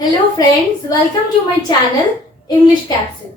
Hello friends, welcome to my channel English Capsule.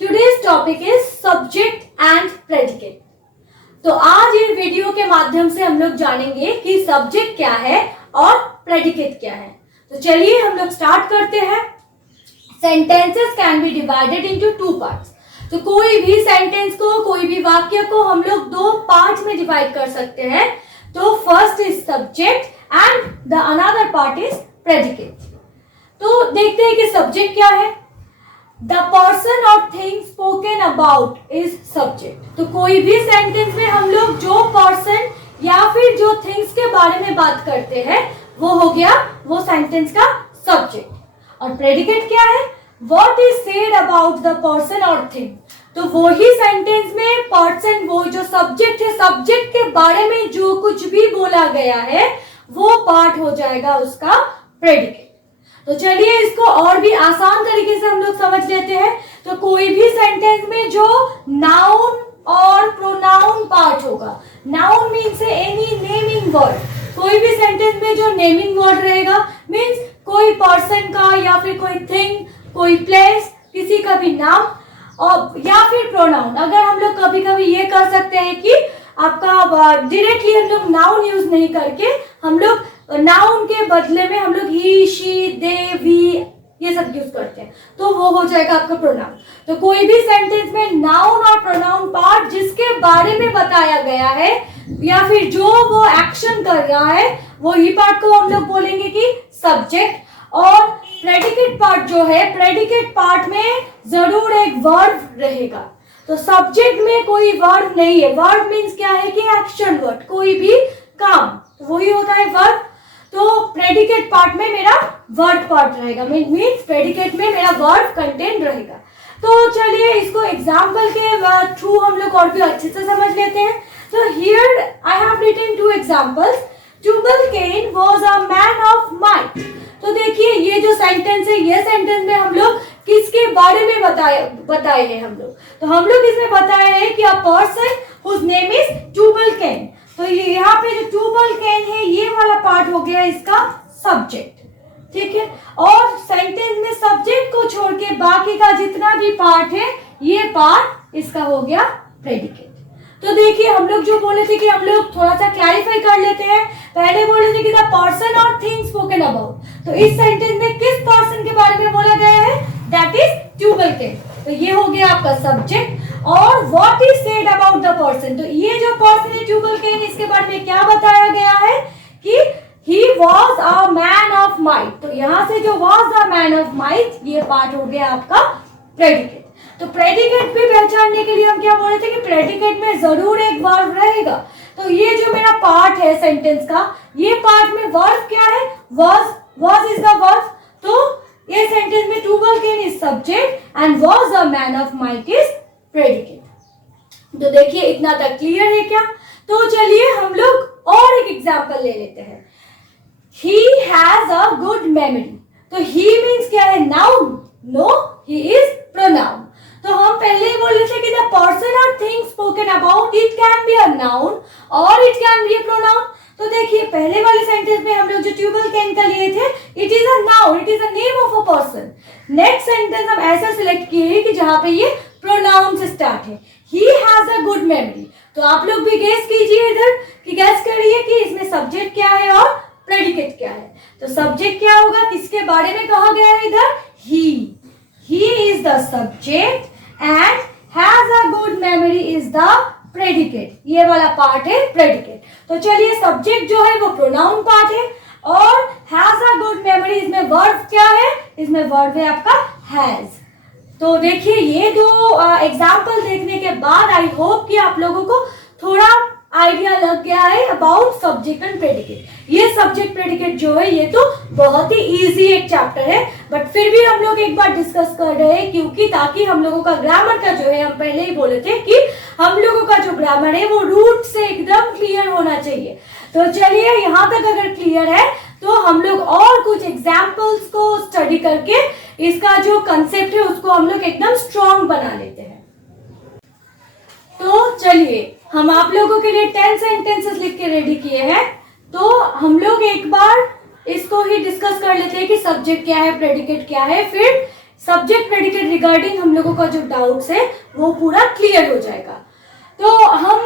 Today's topic is subject and predicate. तो आज ये video के माध्यम से हम लोग जानेंगे कि सब्जेक्ट क्या है और प्रेडिकेट क्या है। तो चलिए हम लोग स्टार्ट करते हैं। Sentences can be divided into two parts. तो कोई भी सेंटेंस को, कोई भी वाक्य को हम लोग दो पार्ट में डिवाइड कर सकते हैं। तो first is subject and the another part is predicate. तो देखते हैं कि सब्जेक्ट क्या है। द पर्सन और thing spoken about is subject. तो कोई भी सेंटेंस में हम लोग जो पर्सन या फिर जो थिंग्स के बारे में बात करते हैं वो हो गया वो सेंटेंस का सब्जेक्ट। और प्रेडिकेट क्या है? What is said about the person or thing। तो वो ही सेंटेंस में पर्सन, वो जो सब्जेक्ट है, सब्जेक्ट के बारे में जो कुछ भी बोला गया है वो पार्ट हो जाएगा उसका प्रेडिकेट। तो चलिए इसको और भी आसान तरीके से हम लोग समझ लेते हैं। तो कोई भी सेंटेंस में जो नाउन और प्रोनाउन पार्ट होगा, noun means any naming word. कोई भी सेंटेंस में जो नेमिंग वर्ड रहेगा मीन्स कोई पर्सन का या फिर कोई थिंग, कोई प्लेस, किसी का भी नाम, और या फिर प्रोनाउन। अगर हम लोग कभी कभी ये कर सकते हैं कि आपका डायरेक्टली हम लोग नाउन यूज नहीं करके हम लोग नाउन के बदले में हम लोग ही, शी, दे, वी ये सब यूज करते हैं, तो वो हो जाएगा आपका प्रोनाउन। तो कोई भी सेंटेंस में नाउन और प्रोनाउन पार्ट जिसके बारे में बताया गया है या फिर जो वो एक्शन कर रहा है वो ही पार्ट को हम लोग बोलेंगे कि सब्जेक्ट। और प्रेडिकेट पार्ट जो है, प्रेडिकेट पार्ट में जरूर एक वर्ब रहेगा। तो सब्जेक्ट में कोई वर्ब नहीं है। वर्ब मीन्स क्या है कि एक्शन वर्ड, कोई भी काम, तो वही होता है वर्ब। तो प्रेडिकेट पार्ट में मेरा वर्ब पार्ट रहेगा, मीन्स प्रेडिकेट में मेरा वर्ब कंटेंट रहेगा। तो चलिए इसको एग्जाम्पल के थ्रू हम लोग और भी अच्छे से समझ लेते हैं। तो here I have written two examples. Tubal-Cain was a man of might. तो देखिए ये जो सेंटेंस है, ये सेंटेंस में हम लोग किसके बारे में बताए हैं हम लोग। तो हम लोग इसमें बताए हैं कि a person whose name is Tubal-Cain. तो ये यहाँ पे जो ट्यूबल-केन है ये वाला पार्ट हो गया इसका सब्जेक्ट, ठीक है। और सेंटेंस में सब्जेक्ट को छोड़ के बाकी का जितना भी पार्ट है ये पार्ट इसका हो गया प्रेडिकेट। तो देखिए हम लोग जो बोले थे कि हम लोग थोड़ा सा क्लैरिफाई कर लेते हैं। पहले बोले थे कि द पर्सन और थिंग स्पोकन अबाउट। तो इस सेंटेंस में किस पर्सन के बारे में बोला गया है? That is Tubal-Cain. तो ये हो गया आपका सब्जेक्ट। और what is said about the person. तो ये जो पर्सन है ट्यूबल-केन, इसके बारे में क्या बताया गया है कि he was a man of might. तो यहाँ से जो was a man of might ये पार्ट हो गया आपका प्रेडिकेट। तो प्रेडिकेट भी पहचानने के लिए हम क्या बोले थे कि प्रेडिकेट में जरूर एक वर्ब रहेगा। तो ये जो मेरा पार्ट है सेंटेंस का, ये पार्ट में वर्ब क्या है? was is the verb. तो ये सेंटेंस में Tubal-Cain is subject and was a man of might is predicate. तो देखिए इतना तक क्लियर है क्या? तो चलिए हम लोग और एक एग्जांपल ले लेते हैं। He has a good memory। तो he मीन्स क्या है? Noun? No, he is pronoun। तो हम पहले ही बोल रहे थे कि द पर्सन और thing spoken about it can be a noun और it can be a pronoun. तो देखिए पहले वाले सेंटेंस में हम लोग जो ट्यूबल-केन का लिए थे, it is a noun, it is a name of a person. Next sentence हम ऐसा सिलेक्ट किए हैं कि जहां पे ये प्रोनाउन से स्टार्ट है। He has a good memory. तो आप लोग भी गेस कीजिए इधर कि गेस करिए कि इसमें सब्जेक्ट क्या है और प्रेडिकेट क्या है। तो सब्जेक्ट क्या होगा, किसके बारे में कहा गया है इधर? he is the subject and has a good memory is the predicate। ये वाला पार्ट है प्रेडिकेट। तो चलिए सब्जेक्ट जो है वो प्रोनाउन पार्ट है और has a good memory इसमें वर्ब क्या है? इसमें वर्ब है आपका has। तो देखिए ये दो एग्जाम्पल देखने के बाद आई होप कि आप लोगों को थोड़ा आइडिया लग गया है अबाउट सब्जेक्ट एंड प्रेडिकेट। ये सब्जेक्ट प्रेडिकेट जो है ये तो बहुत ही इजी एक चैप्टर है, बट फिर भी हम लोग एक बार डिस्कस कर रहे हैं क्योंकि ताकि हम लोगों का ग्रामर का जो है, हम पहले ही बोले थे कि हम लोगों का जो ग्रामर है वो रूट से एकदम क्लियर होना चाहिए। तो चलिए यहाँ तक अगर क्लियर है तो हम लोग और कुछ एग्जाम्पल्स को स्टडी करके इसका जो कंसेप्ट है उसको हम लोग एकदम स्ट्रॉन्ग बना लेते हैं। तो चलिए हम आप लोगों के लिए 10 सेंटेंसेस लिख के रेडी किए हैं। तो हम लोग एक बार इसको ही डिस्कस कर लेते हैं कि सब्जेक्ट क्या है, प्रेडिकेट क्या है, फिर सब्जेक्ट प्रेडिकेट रिगार्डिंग हम लोगों का जो डाउट्स है वो पूरा क्लियर हो जाएगा। तो हम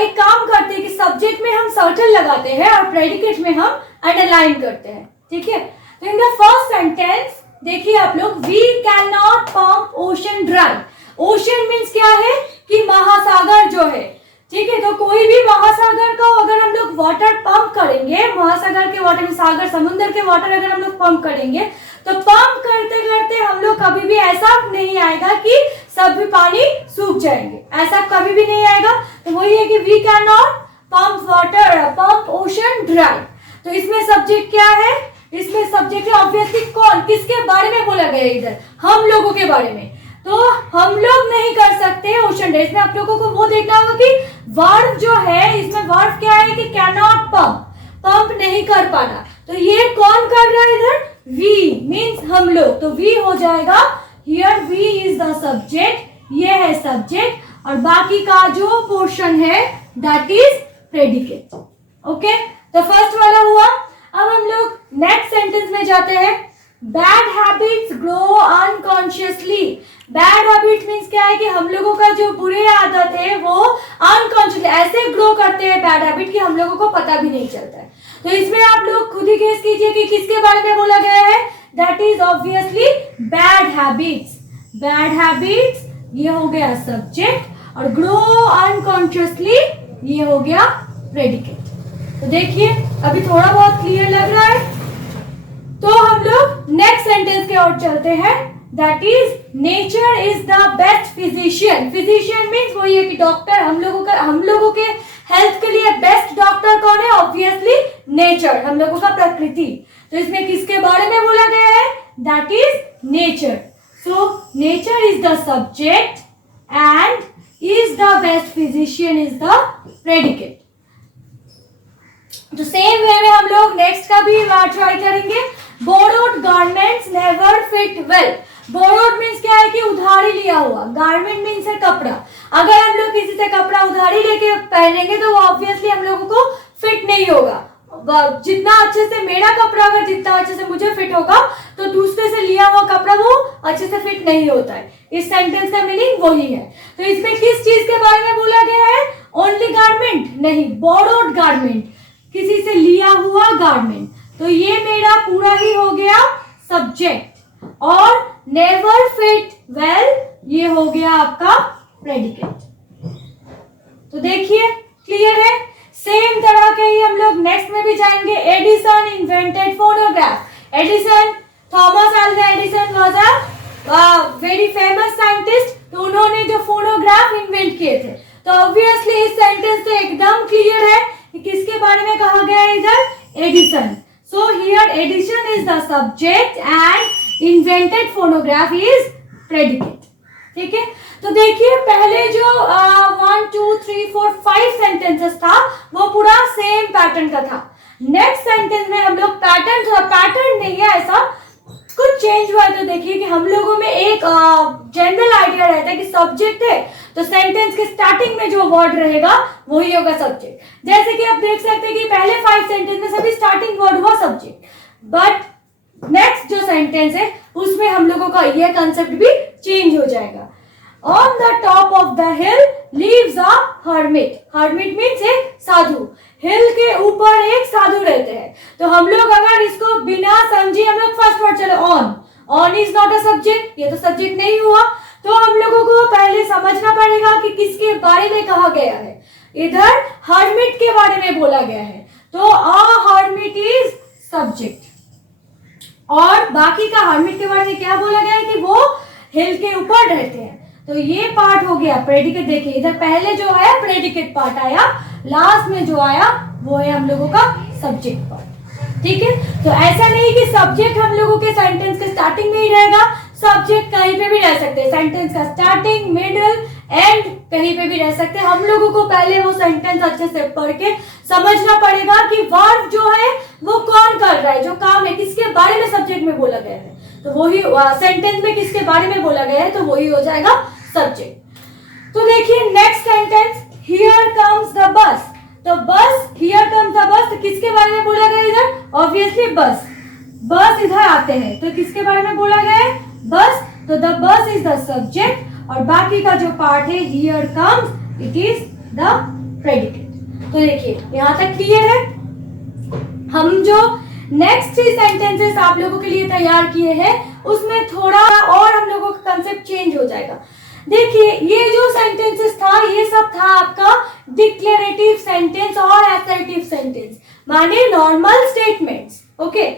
एक काम करते हैं कि सब्जेक्ट में हम सर्कल लगाते हैं और प्रेडिकेट में हम अंडरलाइन करते हैं, ठीक है। तो इन द फर्स्ट सेंटेंस देखिए आप लोग, we can not pump ocean dry. Ocean means क्या है कि महासागर जो है, ठीक है। तो कोई भी महासागर का अगर हम लोग वाटर पंप करेंगे, महासागर के वाटर में, सागर समुद्र के वाटर अगर हम लोग पंप करेंगे तो पंप करते करते हम लोग कभी भी ऐसा नहीं आएगा कि सब भी पानी सूख जाएंगे, ऐसा कभी भी नहीं आएगा। तो वही है कि we can not pump water, pump ocean dry. तो इसमें सब्जेक्ट क्या है, इसमें सब्जेक्ट है ऑब्वियसली कौन, किसके बारे में बोला गया है इधर, हम लोगों के बारे में। तो हम लोग नहीं कर सकते ओशन ड्राई। इसमें आप लोगों को वो देखना होगा कि वर्ब जो है, इसमें वर्ब क्या है कि कैन नॉट पंप, पंप नहीं कर पाना। तो ये कौन कर रहा है इधर, वी मीन्स हम लोग। तो वी हो जाएगा here, we is the subject, ये है सब्जेक्ट, और बाकी का जो पोर्शन है दैट इज प्रेडिकेट। ओके, तो फर्स्ट वाला हुआ। अब हम लोग नेक्स्ट सेंटेंस में जाते हैं। Bad habits grow unconsciously. Bad habit means क्या है कि हम लोगों का जो बुरे आदत है वो अनकॉन्शियसली ऐसे ग्रो करते हैं बैड हैबिट कि हम लोगों को पता भी नहीं चलता है। तो इसमें आप लोग खुद ही गेस कीजिए कि किसके बारे में बोला गया है, that is obviously bad habits. Bad habits ये हो गया सब्जेक्ट, और ग्रो अनकॉन्शियसली ये हो गया प्रेडिकेट। तो देखिए अभी थोड़ा बहुत क्लियर लग रहा है। तो हम लोग नेक्स्ट सेंटेंस के ओर चलते हैं, that is nature is the best physician. Physician means वही है कि डॉक्टर, हम लोगों के हेल्थ के लिए बेस्ट डॉक्टर कौन है, ऑब्वियसली नेचर, हम लोगों का प्रकृति। तो इसमें किसके बारे में बोला गया है, that is nature. So nature is the subject and is the best physician is the predicate. तो सेम वे में हम लोग नेक्स्ट का भी ट्राई करेंगे। Borrowed garments never fit well. Borrowed means क्या है कि उधारी लिया हुआ, गारमेंट मीन्स है कपड़ा। अगर हम लोग किसी से कपड़ा उधारी लेके पहनेंगे तो वो ऑब्वियसली हम लोगों को फिट नहीं होगा। जितना अच्छे से मेरा कपड़ा अगर जितना अच्छे से मुझे फिट होगा तो दूसरे से लिया हुआ कपड़ा वो अच्छे से फिट नहीं होता है। इस सेंटेंस का मीनिंग वही है। तो इसमें किस चीज के बारे में बोला गया है, ओनली गारमेंट नहीं, बोरोड गारमेंट, किसी से लिया हुआ गारमेंट। तो ये मेरा पूरा ही हो गया सब्जेक्ट, और नेवर फिट वेल ये हो गया आपका प्रेडिकेट। तो देखिए क्लियर है। सेम तरह के ही हम लोग नेक्स्ट में भी जाएंगे। Edison invented phonograph. Edison, Thomas Alva Edison was a very famous scientist. तो उन्होंने जो फोनोग्राफ इन्वेंट किए थे। तो ऑब्वियसली इस सेंटेंस से एकदम क्लियर है कि किसके बारे में कहा गया है इधर, Edison. So here Edison is the subject and invented phonograph is predicate. ठीक है, तो देखिए पहले जो 1 2 3 4 5 सेंटेंसेस था वो पूरा सेम पैटर्न का था। नेक्स्ट सेंटेंस में हम लोग पैटर्न नहीं है, ऐसा कुछ चेंज हुआ है। तो देखिए कि हम लोगों में एक जनरल आइडिया रहता है कि सब्जेक्ट है तो सेंटेंस के स्टार्टिंग में जो वर्ड रहेगा वही होगा सब्जेक्ट। जैसे कि आप देख सकते हैं कि पहले 5 सेंटेंस में सभी स्टार्टिंग वर्ड हुआ सब्जेक्ट, बट नेक्स्ट जो सेंटेंस है उसमें हम लोगों का यह कंसेप्ट भी चेंज हो जाएगा। On the top of the hill lives a hermit. Hermit means एक साधु। हिल के ऊपर एक साधु रहते हैं। तो हम लोग अगर इसको बिना समझे हम लोग फर्स्ट वर्ड चले on is not a subject, ये तो सब्जेक्ट नहीं हुआ। तो हम लोगों को पहले समझना पड़ेगा कि किसके बारे में कहा गया है। इधर हर्मिट के बारे में बोला गया है, तो अ हर्मिट इज सब्जेक्ट, और बाकी का हर्मिट के बारे में क्या बोला गया है कि वो हिल के ऊपर रहते हैं। तो ये पार्ट हो गया प्रेडिकेट। देखिए इधर पहले जो है प्रेडिकेट पार्ट आया, लास्ट में जो आया वो है हम लोगों का सब्जेक्ट पार्ट। ठीक है, तो ऐसा नहीं कि सब्जेक्ट हम लोगों के सेंटेंस के स्टार्टिंग में ही रहेगा, सब्जेक्ट कहीं पे भी रह सकते हैं। सेंटेंस का स्टार्टिंग, मिडिल, एंड कहीं पे भी रह सकते हैं। हम लोगों को पहले वो सेंटेंस अच्छे से पढ़ के समझना पड़ेगा कि वर्ब जो है वो कौन कर रहा है, जो काम है, किसके बारे में सब्जेक्ट में बोला गया है। तो वही सेंटेंस में किसके बारे में बोला गया है तो वही हो जाएगा सब्जेक्ट। तो देखिए next sentence, here come the bus. तो बस, हियर कम्स द बस, तो किसके बारे में बोला गया इधर? ऑब्वियसली बस। बस इधर आते हैं तो किसके बारे में बोला गया है? बस। तो the bus is the subject और बाकी का जो पार्ट है here comes, it is the predicate. तो देखिए यहां तक क्लियर है। हम जो नेक्स्ट 3 सेंटेंसेस आप लोगों के लिए तैयार किए हैं उसमें थोड़ा और हम लोगों का कंसेप्ट चेंज हो जाएगा। देखिए ये जो सेंटेंसेस था ये सब था आपका डिक्लेरेटिव सेंटेंस और असर्टिव सेंटेंस, माने नॉर्मल स्टेटमेंट्स। ओके,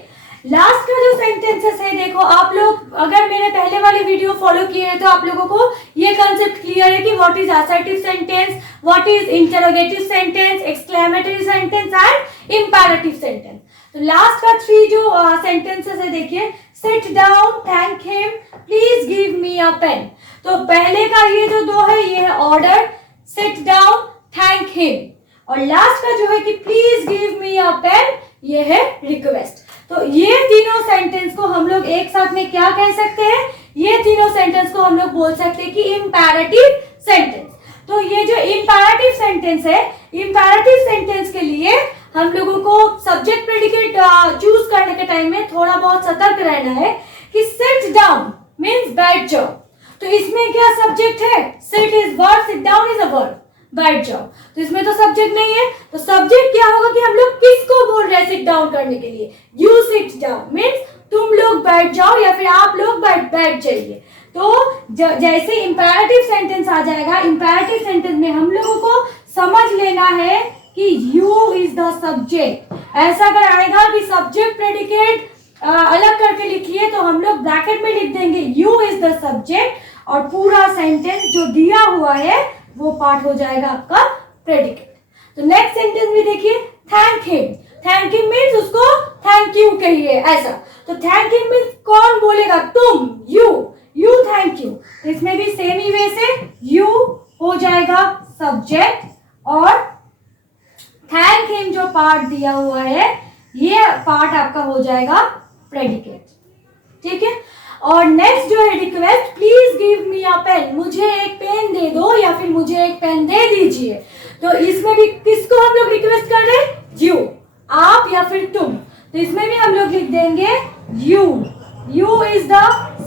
लास्ट का जो सेंटेंसेस है, देखो आप लोग अगर मेरे पहले वाले वीडियो फॉलो किए हैं तो आप लोगों को ये कंसेप्ट क्लियर है कि what is assertive sentence, what is interrogative sentence, exclamatory sentence and imperative sentence. तो लास्ट का 3 जो सेंटेंसेस है, देखिए sit down, thank him, please give me a pen. तो पहले का ये जो 2 है ये है order, sit down, thank him, और लास्ट का जो है कि please give me a pen, ये है रिक्वेस्ट। तो ये तीनों सेंटेंस को हम लोग एक साथ में क्या कह सकते हैं? ये तीनों सेंटेंस को हम लोग बोल सकते हैं कि इंपेरेटिव सेंटेंस। तो ये जो इंपेरेटिव सेंटेंस है, इंपेरेटिव सेंटेंस के लिए हम लोगों को सब्जेक्ट प्रेडिकेट चूज करने के टाइम में थोड़ा बहुत सतर्क रहना है कि सिट डाउन मीन्स बैठ जाओ। तो इसमें क्या सब्जेक्ट है? Sit is verb, sit down is a verb, बैठ जाओ। तो इसमें तो सब्जेक्ट नहीं है, तो सब्जेक्ट क्या होगा कि हम लोग किसको बोल रहे हैं सिट डाउन करने के लिए? यू सिट डाउन मीन्स तुम लोग बैठ जाओ या फिर आप लोग बैठ जाइए। तो जैसे इंपेरेटिव सेंटेंस आ जाएगा, इंपेरेटिव सेंटेंस में हम लोगों को समझ लेना है कि यू इज द सब्जेक्ट। ऐसा अगर आएगा कि सब्जेक्ट प्रेडिकेट अलग करके लिखिए तो हम लोग ब्रैकेट में लिख देंगे यू इज द सब्जेक्ट और पूरा सेंटेंस जो दिया हुआ है वो पार्ट हो जाएगा आपका प्रेडिकेट। तो नेक्स्ट सेंटेंस भी देखिए, thank him. Thank him means उसको थैंक यू कहिए, ऐसा। तो थैंक हिम मीन्स कौन बोलेगा? तुम, यू थैंक यू। तो इसमें भी सेम ही वे से यू हो जाएगा सब्जेक्ट और थैंक हिम जो पार्ट दिया हुआ है ये पार्ट आपका हो जाएगा प्रेडिकेट। ठीक है, और नेक्स्ट जो है request, please give me a pen, मुझे एक पेन दे दो या फिर मुझे एक पेन दे दीजिए। तो इसमें भी किसको हम लोग रिक्वेस्ट कर रहे हैं? यू, आप या फिर तुम। तो इसमें भी हम लोग लिख देंगे यू इज द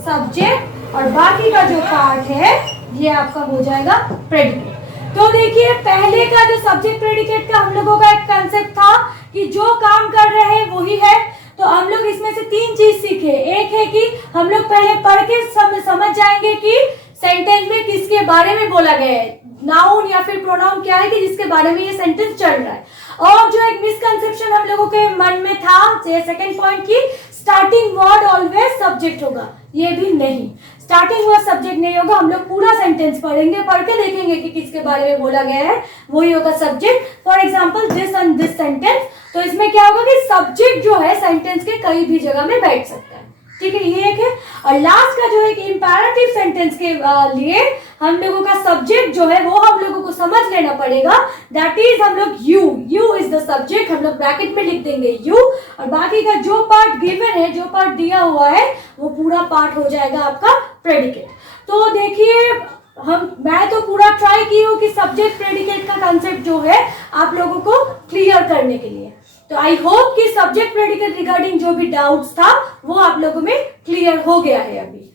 सब्जेक्ट और बाकी का जो पार्ट है ये आपका हो जाएगा प्रेडिकेट। तो देखिए पहले का जो सब्जेक्ट प्रेडिकेट का हम लोगों का एक कंसेप्ट था कि जो काम कर रहे हैं वही है। तो हम लोग इसमें से 3 चीज सीखे। एक है कि हम लोग पहले पढ़ के समझ जाएंगे कि सेंटेंस में किसके बारे में बोला गया है, नाउन या फिर प्रोनाउन क्या है कि जिसके बारे में ये सेंटेंस चल रहा है। और जो एक मिसकंसेप्शन हम लोगों के मन में था, सेकंड पॉइंट की स्टार्टिंग वर्ड ऑलवेज सब्जेक्ट होगा, ये भी नहीं, स्टार्टिंग वर्ड सब्जेक्ट नहीं होगा। हम लोग पूरा सेंटेंस पढ़ेंगे, पढ़ के देखेंगे कि किसके बारे में बोला गया है, वही होगा subject. For example this and this sentence, तो इसमें क्या होगा कि सब्जेक्ट जो है सेंटेंस के कहीं भी जगह में बैठ सकता है। ठीक है, ये एक है। और लास्ट का जो है कि इंपेरेटिव सेंटेंस के लिए हम लोगों का सब्जेक्ट जो है वो हम लोगों को समझ लेना पड़ेगा। दैट इज हम लोग यू इज द सब्जेक्ट, हम लोग ब्रैकेट में लिख देंगे यू, और बाकी का जो पार्ट गिवन है, जो पार्ट दिया हुआ है, वो पूरा पार्ट हो जाएगा आपका प्रेडिकेट। तो देखिए मैं तो पूरा ट्राई की हूँ कि सब्जेक्ट प्रेडिकेट का कंसेप्ट जो है आप लोगों को क्लियर करने के लिए। तो आई होप कि सब्जेक्ट प्रेडिकेट रिगार्डिंग जो भी डाउट्स था वो आप लोगों में क्लियर हो गया है अभी।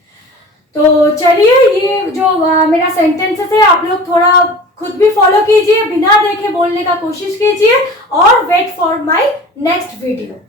तो चलिए ये जो मेरा सेंटेंसेस है आप लोग थोड़ा खुद भी फॉलो कीजिए, बिना देखे बोलने का कोशिश कीजिए और wait for my next video.